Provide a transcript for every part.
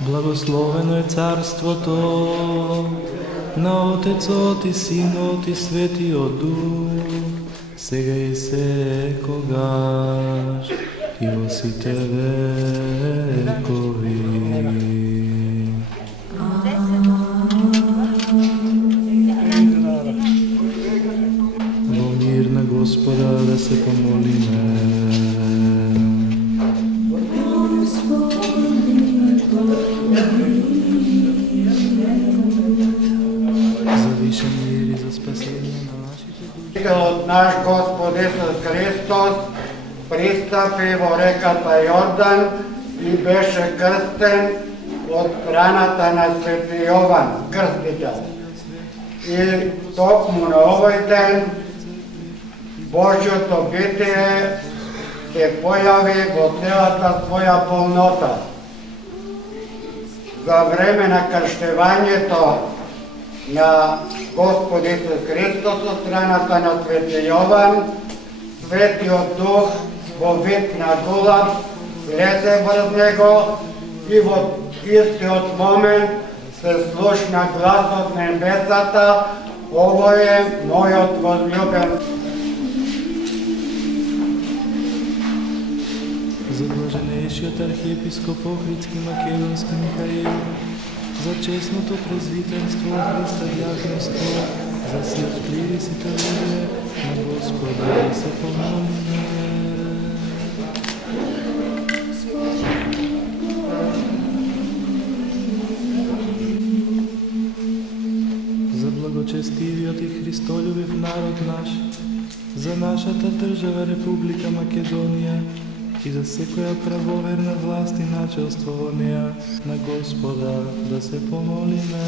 Благословено е царството на Отецот и Синот и Светиот Дух, сега и секогаш и во сите векови. Во мир на Господа да се помолиме. От наш Господ Исус Христос пристъпи во реката Йордан и беше крстен от страната на Свети Јован, крстител. И токму на овој ден Божјото битие се појави во целата своја полнота. За време на крштевањето на Господ Исус Христос од страната на Свети Јован, Светиот Дух во вид на гулаб влезе врз него и во истиот момент се слушна глас од небесата: "Овој е мојот возљубен." Заблаженешиот архиепископ Охридски Македонски Михаил, за честното презвитерство, Христа дјаконство, за сите клирисите луѓе на Господа да се помолиме. За благочестивиот и христолюбив народ наш, за нашата држава Република Македонија и за секоја правоверна власт и начелство во неја, на Господа да се помолиме.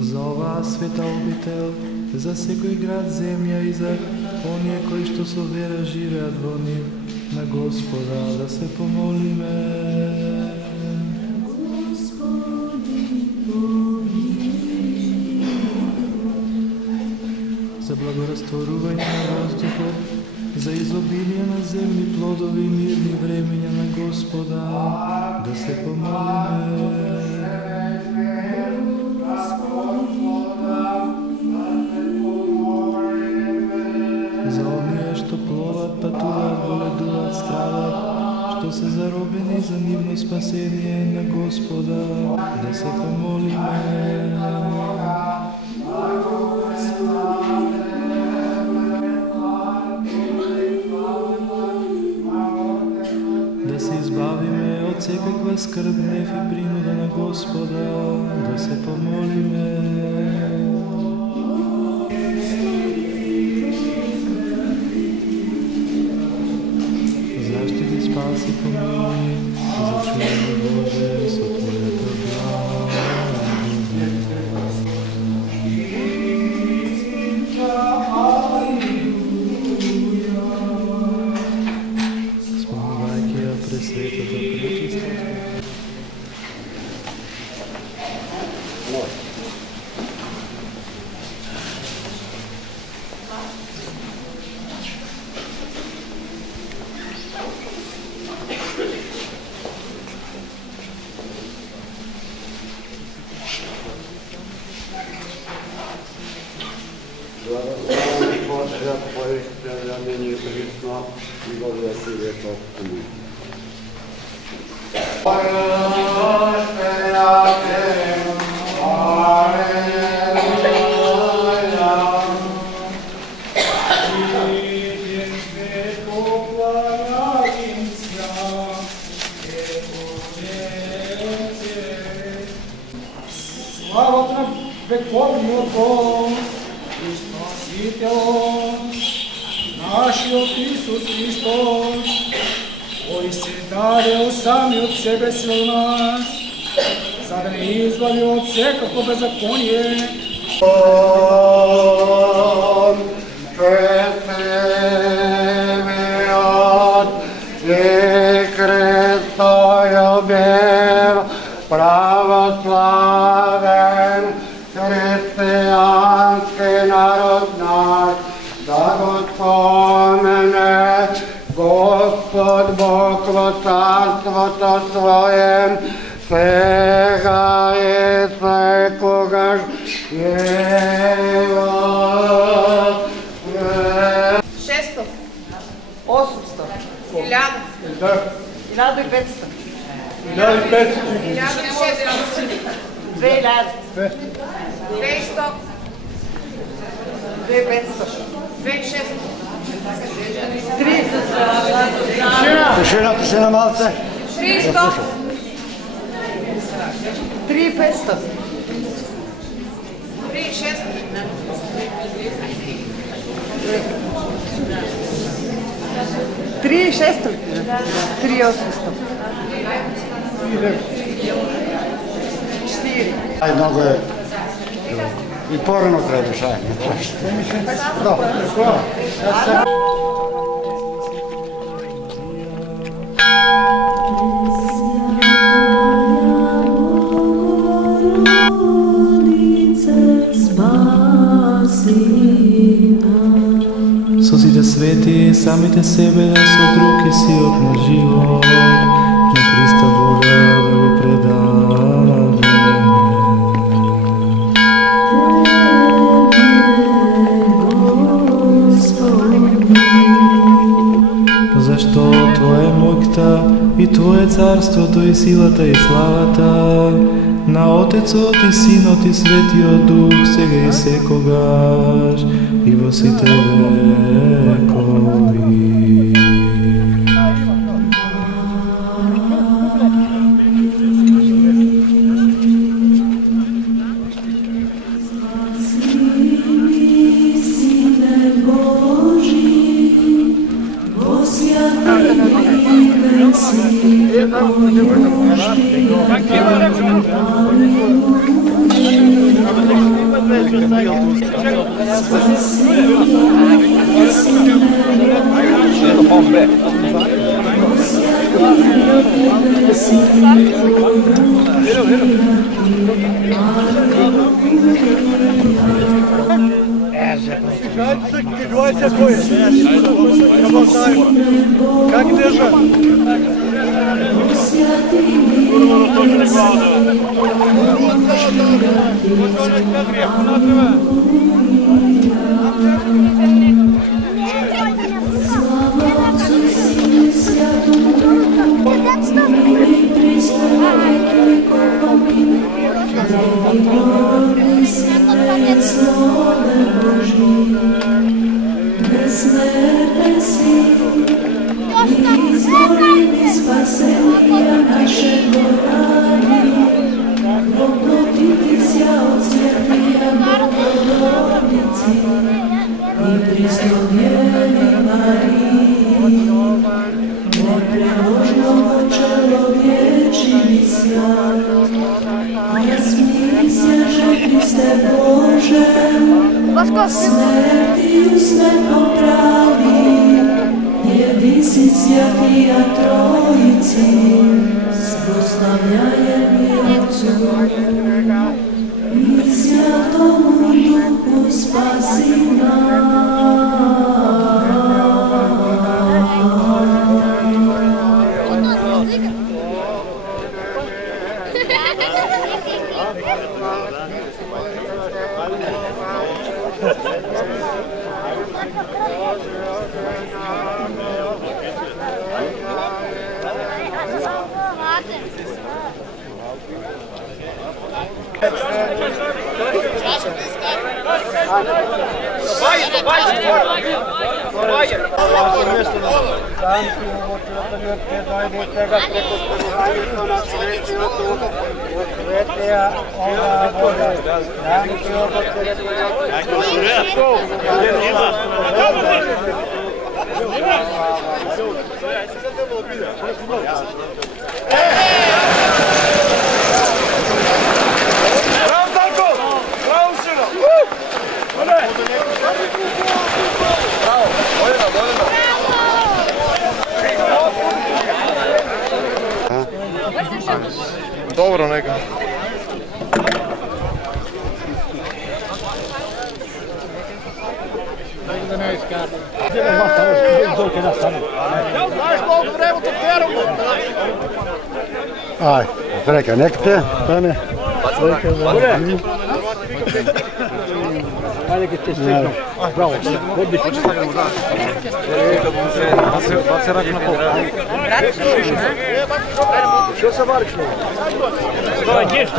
За оваа света обител, за секој град, земја и за оние кои што со вера живеат во нив, на Господа да се помолиме. За благорастворување на воздухот, за изобилие на земни плодови и мирни времења, на Господа да се помолиме. За оние што пловат, патуваат, боледуваат, страдат, што се заробени за нивно спасение, на Господа да се помолиме. Да се избавиме од секаква скрб, гнев и принуда, на Господа да се помолиме. Заштити, спаси, помилуј, зачувај Боже со Твојата благодат. Спомнувајќи ја пресветата пречиста. Благословен Боже, Твоих преданије присно и во веки веков. Амин. Алелуја. вековното и Спасител, нашиот Исус Христос, кој се даде сами од себе си од нас, за да не избави од секако беззаконие. Пресвемиот и Христојобив, православен христијански народ наш, да го спомене Господ Бог во царството Своем, сега и секогаш ево. 600, 800, 1000, 1500, 1600, 2000, 200, 2500, 2600, Тишина малце. 300, 3500, 3600, 3600, 3800, 4. Aj, mnogo je. I porano trebaš, aj. Созите свети самите себе да со друг и силот на живот, на Христа Бога да го предадеме. Зашто Твоја е моќта и Твое царството и силата и славата на Отецот и Синот и Светиот Дух, сега и секогаш и во сите векови. Как держать? Святия Троиці, споставляє Отцу і Святому Духу спаси Vai, Dobro neka. Aj, sreća, nek te, stane. Ajde ga te stignu. Bravo, odlično. Baci rak na pol. Što se variš? To je dječko,